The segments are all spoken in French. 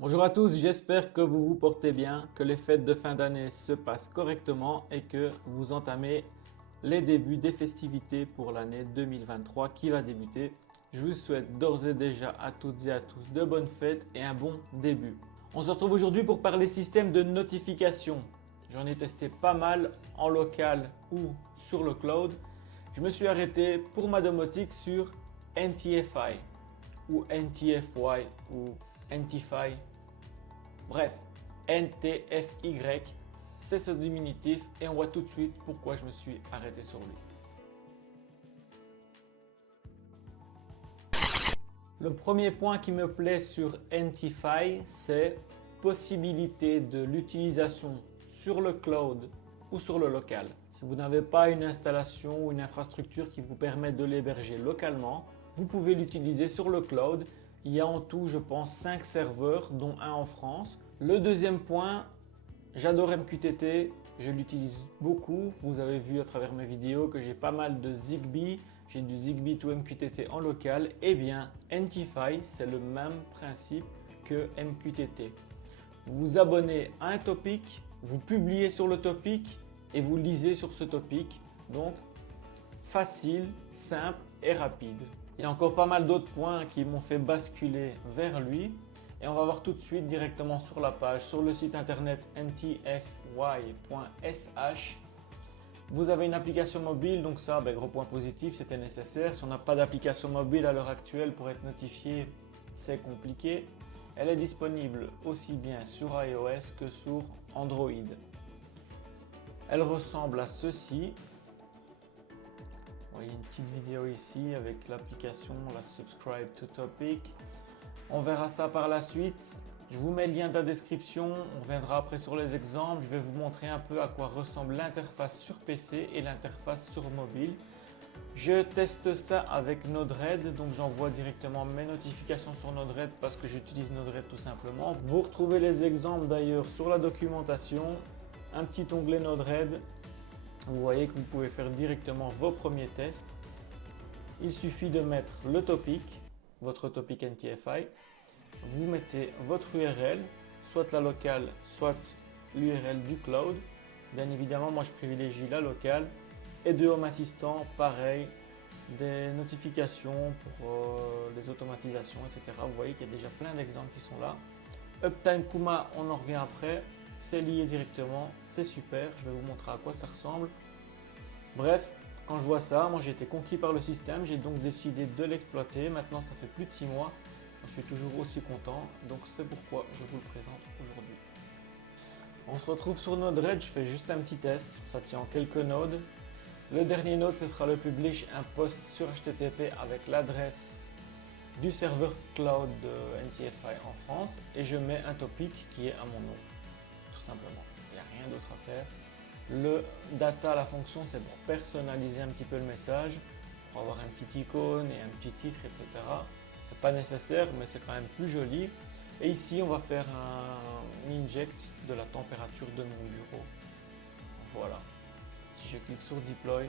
Bonjour à tous, j'espère que vous vous portez bien, que les fêtes de fin d'année se passent correctement et que vous entamez les débuts des festivités pour l'année 2023 qui va débuter. Je vous souhaite d'ores et déjà à toutes et à tous de bonnes fêtes et un bon début. On se retrouve aujourd'hui pour parler système de notification. J'en ai testé pas mal en local ou sur le cloud. Je me suis arrêté pour ma domotique sur NTFI ou NTFY ou NTFI. Bref, NTFY, c'est ce diminutif et on voit tout de suite pourquoi je me suis arrêté sur lui. Le premier point qui me plaît sur NTFI, c'est possibilité de l'utilisation sur le cloud ou sur le local. Si vous n'avez pas une installation ou une infrastructure qui vous permet de l'héberger localement, vous pouvez l'utiliser sur le cloud. Il y a en tout, je pense, 5 serveurs, dont un en France. Le deuxième point, j'adore MQTT, je l'utilise beaucoup. Vous avez vu à travers mes vidéos que j'ai pas mal de Zigbee. J'ai du Zigbee to MQTT en local. Eh bien, NTFI, c'est le même principe que MQTT. Vous vous abonnez à un topic, vous publiez sur le topic et vous lisez sur ce topic. Donc, facile, simple et rapide. Il y a encore pas mal d'autres points qui m'ont fait basculer vers lui. Et on va voir tout de suite directement sur la page, sur le site internet ntfy.sh. Vous avez une application mobile, donc ça, gros point positif, c'était nécessaire. Si on n'a pas d'application mobile à l'heure actuelle pour être notifié, c'est compliqué. Elle est disponible aussi bien sur iOS que sur Android. Elle ressemble à ceci. Vous voyez une petite vidéo ici avec l'application, la Subscribe to Topic. On verra ça par la suite. Je vous mets le lien dans la description. On reviendra après sur les exemples. Je vais vous montrer un peu à quoi ressemble l'interface sur PC et l'interface sur mobile. Je teste ça avec Node-RED, donc j'envoie directement mes notifications sur Node-RED parce que j'utilise Node-RED tout simplement. Vous retrouvez les exemples d'ailleurs sur la documentation. Un petit onglet Node-RED. Vous voyez que vous pouvez faire directement vos premiers tests. Il suffit de mettre le topic, votre topic NTFI. Vous mettez votre URL, soit la locale, soit l'URL du cloud. Bien évidemment, moi je privilégie la locale. Et de Home Assistant, pareil, des notifications pour les automatisations, etc. Vous voyez qu'il y a déjà plein d'exemples qui sont là. Uptime Kuma, on en revient après. C'est lié directement, c'est super. Je vais vous montrer à quoi ça ressemble. Bref, quand je vois ça, moi j'ai été conquis par le système. J'ai donc décidé de l'exploiter. Maintenant, ça fait plus de 6 mois. J'en suis toujours aussi content. Donc c'est pourquoi je vous le présente aujourd'hui. On se retrouve sur Node-RED. Je fais juste un petit test. Ça tient en quelques nodes. Le dernier node, ce sera le publish, un post sur HTTP avec l'adresse du serveur cloud de NTFI en France et je mets un topic qui est à mon nom, tout simplement. Il n'y a rien d'autre à faire. Le data, la fonction, c'est pour personnaliser un petit peu le message, pour avoir un petit icône et un petit titre, etc. C'est pas nécessaire, mais c'est quand même plus joli. Et ici, on va faire un inject de la température de mon bureau. Voilà. Si je clique sur Deploy,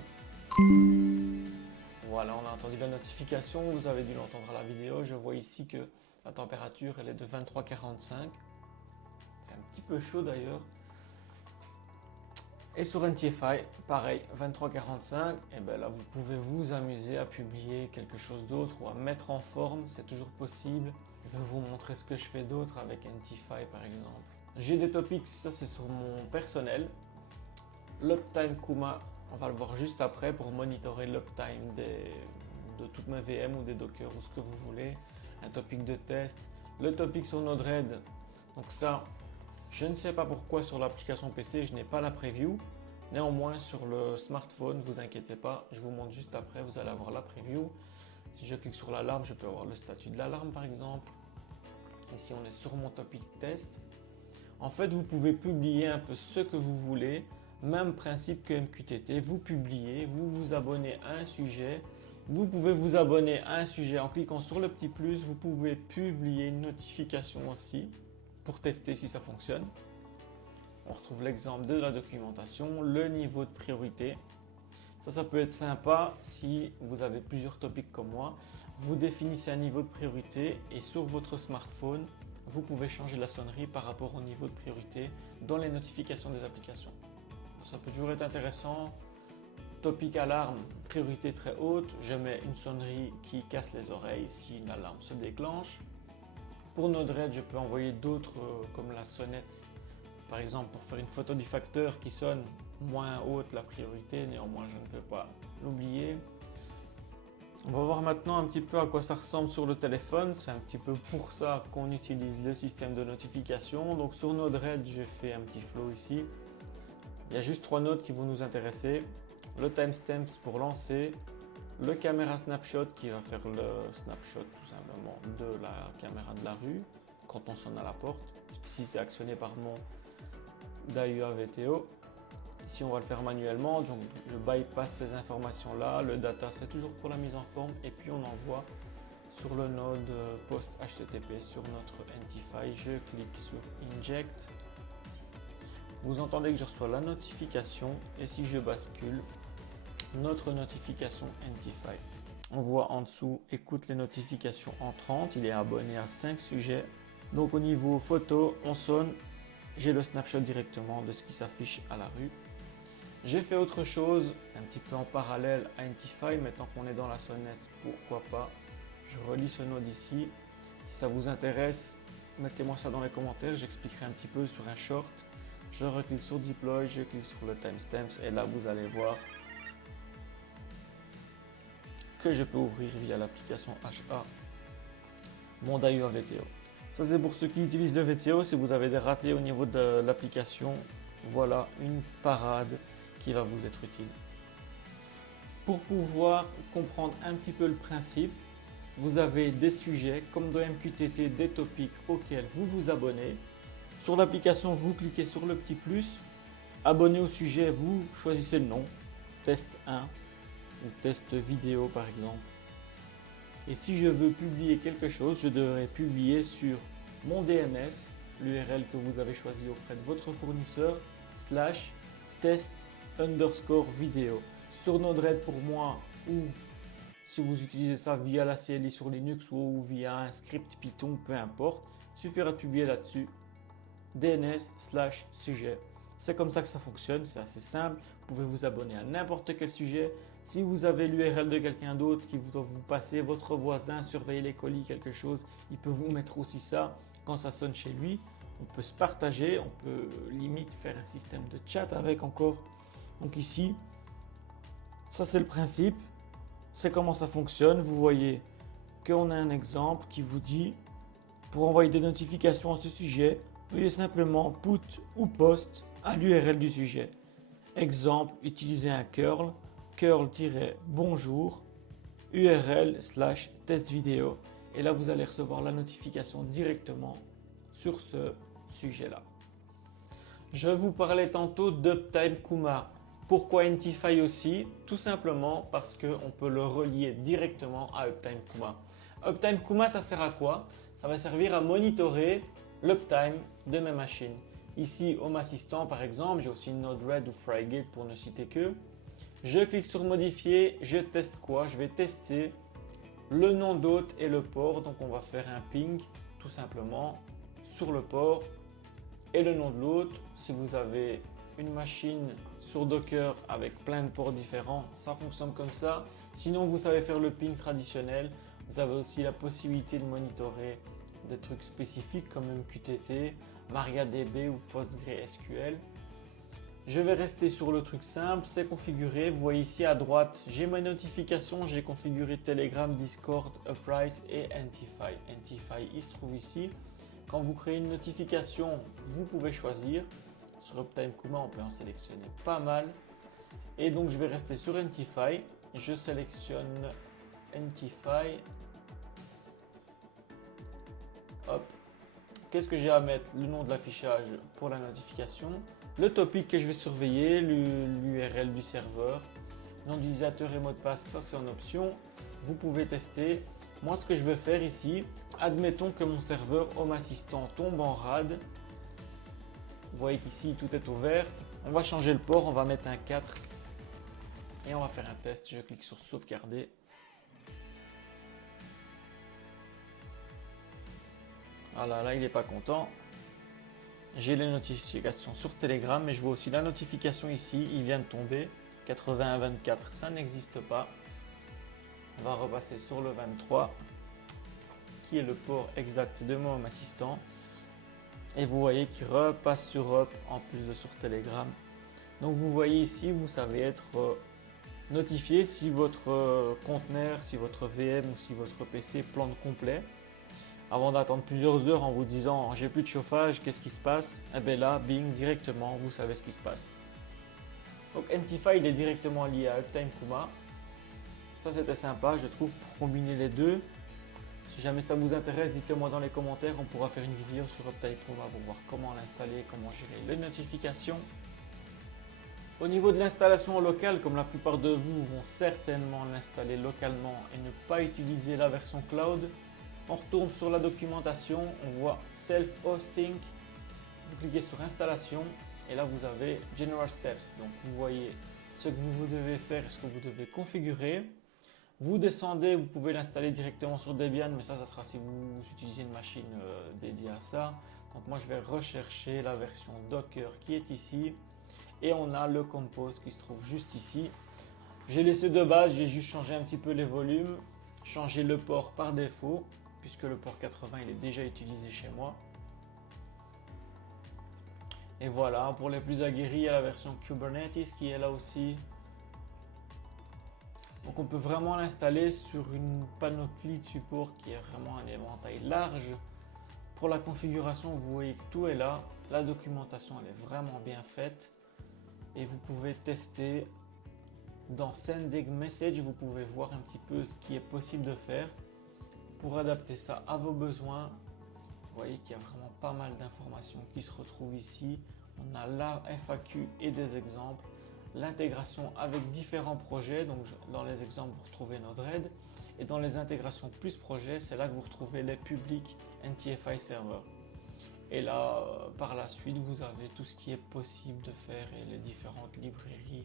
voilà, on a entendu la notification, vous avez dû l'entendre à la vidéo. Je vois ici que la température elle est de 23,45. C'est un petit peu chaud d'ailleurs. Et sur NTFI, pareil, 23,45. Et bien là, vous pouvez vous amuser à publier quelque chose d'autre ou à mettre en forme, c'est toujours possible. Je vais vous montrer ce que je fais d'autre avec NTFI par exemple. J'ai des topics, ça c'est sur mon personnel. L'Uptime Kuma, on va le voir juste après pour monitorer l'uptime de toutes mes VM ou des Docker ou ce que vous voulez. Un topic de test. Le topic sur Node-RED, donc ça, je ne sais pas pourquoi sur l'application PC, je n'ai pas la preview. Néanmoins, sur le smartphone, ne vous inquiétez pas, je vous montre juste après, vous allez avoir la preview. Si je clique sur l'alarme, je peux avoir le statut de l'alarme par exemple. Ici, on est sur mon topic test. En fait, vous pouvez publier un peu ce que vous voulez. Même principe que MQTT, vous publiez, vous vous abonnez à un sujet. Vous pouvez vous abonner à un sujet en cliquant sur le petit plus. Vous pouvez publier une notification aussi pour tester si ça fonctionne. On retrouve l'exemple de la documentation, le niveau de priorité. Ça peut être sympa si vous avez plusieurs topics comme moi. Vous définissez un niveau de priorité et sur votre smartphone, vous pouvez changer la sonnerie par rapport au niveau de priorité dans les notifications des applications. Ça peut toujours être intéressant. Topic alarme, priorité très haute, je mets une sonnerie qui casse les oreilles si une alarme se déclenche. Pour Node-RED, je peux envoyer d'autres comme la sonnette, par exemple pour faire une photo du facteur qui sonne moins haute la priorité, néanmoins je ne vais pas l'oublier. On va voir maintenant un petit peu à quoi ça ressemble sur le téléphone, c'est un petit peu pour ça qu'on utilise le système de notification. Donc sur Node-RED, j'ai fait un petit flow ici. Il y a juste 3 nodes qui vont nous intéresser. Le timestamps pour lancer, le caméra snapshot qui va faire le snapshot tout simplement de la caméra de la rue quand on sonne à la porte. Ici c'est actionné par mon DAIUA VTO. Ici on va le faire manuellement, donc je bypass ces informations là. Le data c'est toujours pour la mise en forme et puis on envoie sur le node post HTTP sur notre Entify. Je clique sur Inject. Vous entendez que je reçois la notification et si je bascule, notre notification Entify. On voit en dessous, écoute les notifications entrantes. Il est abonné à 5 sujets. Donc au niveau photo, on sonne. J'ai le snapshot directement de ce qui s'affiche à la rue. J'ai fait autre chose, un petit peu en parallèle à Entify, mais tant qu'on est dans la sonnette, pourquoi pas. Je relis ce node ici. Si ça vous intéresse, mettez-moi ça dans les commentaires. J'expliquerai un petit peu sur un short. Je reclique sur Deploy, je clique sur le timestamps et là vous allez voir que je peux ouvrir via l'application HA mon DAIUA VTO. Ça c'est pour ceux qui utilisent le VTO. Si vous avez des ratés au niveau de l'application, voilà une parade qui va vous être utile. Pour pouvoir comprendre un petit peu le principe, vous avez des sujets comme dans MQTT, des topics auxquels vous vous abonnez. Sur l'application, vous cliquez sur le petit plus, abonné au sujet, vous choisissez le nom, test 1 ou test vidéo par exemple. Et si je veux publier quelque chose, je devrais publier sur mon DNS, l'URL que vous avez choisi auprès de votre fournisseur, /test_vidéo. Sur Node-RED pour moi, ou si vous utilisez ça via la CLI sur Linux ou via un script Python, peu importe, il suffira de publier là-dessus DNS/sujet. C'est comme ça que ça fonctionne, c'est assez simple. Vous pouvez vous abonner à n'importe quel sujet. Si vous avez l'URL de quelqu'un d'autre qui doit vous passer, votre voisin, surveiller les colis, quelque chose, il peut vous mettre aussi ça quand ça sonne chez lui. On peut se partager, on peut limite faire un système de chat avec encore. Donc ici, ça c'est le principe. C'est comment ça fonctionne. Vous voyez qu'on a un exemple qui vous dit pour envoyer des notifications à ce sujet, veuillez simplement put ou post à l'URL du sujet. Exemple, utilisez un curl, curl-bonjour, URL/test vidéo. Et là, vous allez recevoir la notification directement sur ce sujet-là. Je vous parlais tantôt d'Uptime Kuma. Pourquoi Entify aussi? Tout simplement parce qu'on peut le relier directement à Uptime Kuma. Uptime Kuma, ça sert à quoi? Ça va servir à monitorer l'uptime de mes machines. Ici, Home Assistant par exemple, j'ai aussi Node-RED ou Frigate pour ne citer que. Je clique sur modifier, je teste quoi? Je vais tester le nom d'hôte et le port. Donc on va faire un ping tout simplement sur le port et le nom de l'hôte. Si vous avez une machine sur Docker avec plein de ports différents, ça fonctionne comme ça. Sinon, vous savez faire le ping traditionnel. Vous avez aussi la possibilité de monitorer des trucs spécifiques comme MQTT, MariaDB ou PostgreSQL. Je vais rester sur le truc simple, c'est configuré. Vous voyez ici à droite, j'ai mes notifications, j'ai configuré Telegram, Discord, Uprise et Entify. Entify, il se trouve ici. Quand vous créez une notification, vous pouvez choisir. Sur Uptime Kuma, on peut en sélectionner pas mal. Et donc, je vais rester sur Entify. Je sélectionne Entify. Hop. Qu'est-ce que j'ai à mettre? Le nom de l'affichage pour la notification. Le topic que je vais surveiller, l'URL du serveur. Nom d'utilisateur et mot de passe, ça c'est en option. Vous pouvez tester. Moi, ce que je vais faire ici, admettons que mon serveur Home Assistant tombe en rade. Vous voyez qu'ici, tout est ouvert. On va changer le port, on va mettre un 4 et on va faire un test. Je clique sur sauvegarder. Ah là, il n'est pas content. J'ai les notifications sur Telegram, mais je vois aussi la notification ici, il vient de tomber. 81-24, ça n'existe pas. On va repasser sur le 23, qui est le port exact de mon Home Assistant. Et vous voyez qu'il repasse sur Hop en plus de sur Telegram. Donc vous voyez ici, vous savez être notifié si votre conteneur, si votre VM ou si votre PC plante complet. Avant d'attendre plusieurs heures en vous disant j'ai plus de chauffage, qu'est-ce qui se passe? Et bien là, bing, directement, vous savez ce qui se passe. Donc NTFi, il est directement lié à Uptime Kuma. Ça c'était sympa, je trouve, pour combiner les deux. Si jamais ça vous intéresse, dites-le moi dans les commentaires, on pourra faire une vidéo sur Uptime Kuma pour voir comment l'installer, comment gérer les notifications. Au niveau de l'installation locale, comme la plupart de vous vont certainement l'installer localement et ne pas utiliser la version cloud, on retourne sur la documentation, on voit Self-Hosting, vous cliquez sur Installation et là vous avez General Steps. Donc vous voyez ce que vous devez faire et ce que vous devez configurer. Vous descendez, vous pouvez l'installer directement sur Debian, mais ça sera si vous utilisez une machine dédiée à ça. Donc moi je vais rechercher la version Docker qui est ici. Et on a le Compose qui se trouve juste ici. J'ai laissé de base, j'ai juste changé un petit peu les volumes, changé le port par défaut, puisque le port 80 il est déjà utilisé chez moi. Et voilà, pour les plus aguerris, il y a la version Kubernetes qui est là aussi. Donc on peut vraiment l'installer sur une panoplie de supports qui est vraiment un éventail large. Pour la configuration, vous voyez que tout est là. La documentation elle est vraiment bien faite. Et vous pouvez tester dans Sending Message, vous pouvez voir un petit peu ce qui est possible de faire pour adapter ça à vos besoins. Vous voyez qu'il y a vraiment pas mal d'informations qui se retrouvent ici. On a la FAQ et des exemples, l'intégration avec différents projets. Donc dans les exemples, vous retrouvez Node-RED et dans les intégrations plus projets, c'est là que vous retrouvez les publics NTFI serveurs. Et là, par la suite, vous avez tout ce qui est possible de faire et les différentes librairies,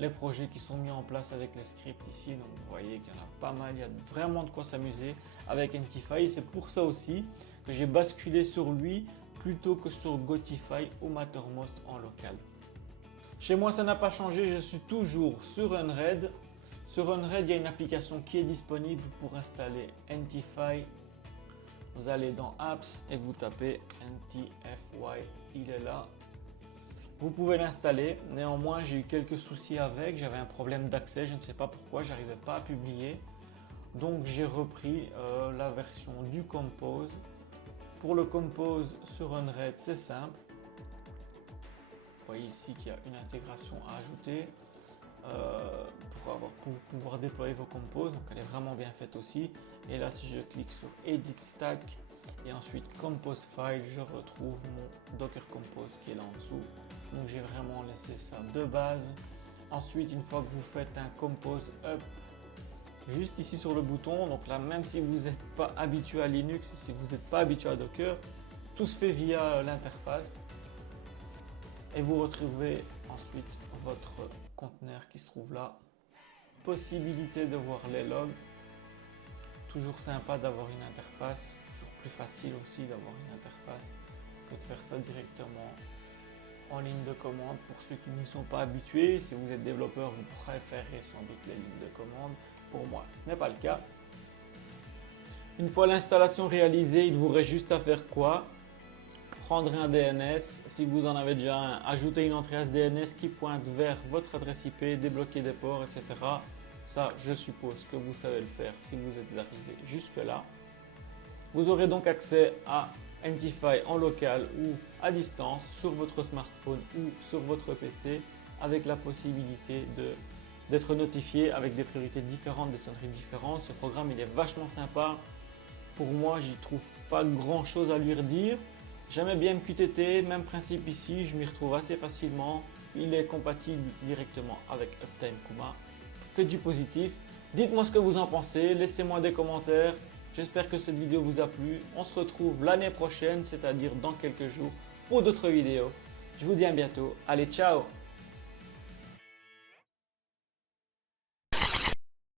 les projets qui sont mis en place avec les scripts ici. Donc vous voyez qu'il y en a pas mal, il y a vraiment de quoi s'amuser avec NTFi. C'est pour ça aussi que j'ai basculé sur lui plutôt que sur Gotify ou Mattermost en local. Chez moi, ça n'a pas changé, je suis toujours sur Unread. Sur Unread, il y a une application qui est disponible pour installer NTFi. Vous allez dans Apps et vous tapez NTFY, il est là. Vous pouvez l'installer, néanmoins j'ai eu quelques soucis avec, j'avais un problème d'accès, je ne sais pas pourquoi, j'arrivais pas à publier. Donc j'ai repris la version du Compose. Pour le Compose sur Unread, c'est simple. Vous voyez ici qu'il y a une intégration à ajouter pour pouvoir déployer vos composes, donc elle est vraiment bien faite aussi. Et là si je clique sur Edit Stack et ensuite Compose File, je retrouve mon Docker Compose qui est là en dessous. Donc j'ai vraiment laissé ça de base. Ensuite, une fois que vous faites un Compose Up, juste ici sur le bouton, donc là même si vous n'êtes pas habitué à Linux, si vous n'êtes pas habitué à Docker, tout se fait via l'interface. Et vous retrouvez ensuite votre conteneur qui se trouve là. Possibilité de voir les logs. Toujours sympa d'avoir une interface. Toujours plus facile aussi d'avoir une interface que de faire ça directement en ligne de commande. Pour ceux qui n'y sont pas habitués, si vous êtes développeur, vous préférez sans doute les lignes de commande. Pour moi, ce n'est pas le cas. Une fois l'installation réalisée, il vous reste juste à faire quoi? Prendre un DNS, si vous en avez déjà un, ajouter une entrée à ce DNS qui pointe vers votre adresse IP, débloquer des ports, etc. Ça, je suppose que vous savez le faire si vous êtes arrivé jusque-là. Vous aurez donc accès à NTFi en local ou à distance sur votre smartphone ou sur votre PC avec la possibilité d'être notifié avec des priorités différentes, des sonneries différentes. Ce programme, il est vachement sympa. Pour moi, j'y trouve pas grand chose à lui redire. J'aimais bien MQTT, même principe ici, je m'y retrouve assez facilement. Il est compatible directement avec Uptime Kuma. Que du positif. Dites-moi ce que vous en pensez, laissez-moi des commentaires. J'espère que cette vidéo vous a plu. On se retrouve l'année prochaine, c'est-à-dire dans quelques jours, pour d'autres vidéos. Je vous dis à bientôt. Allez, ciao!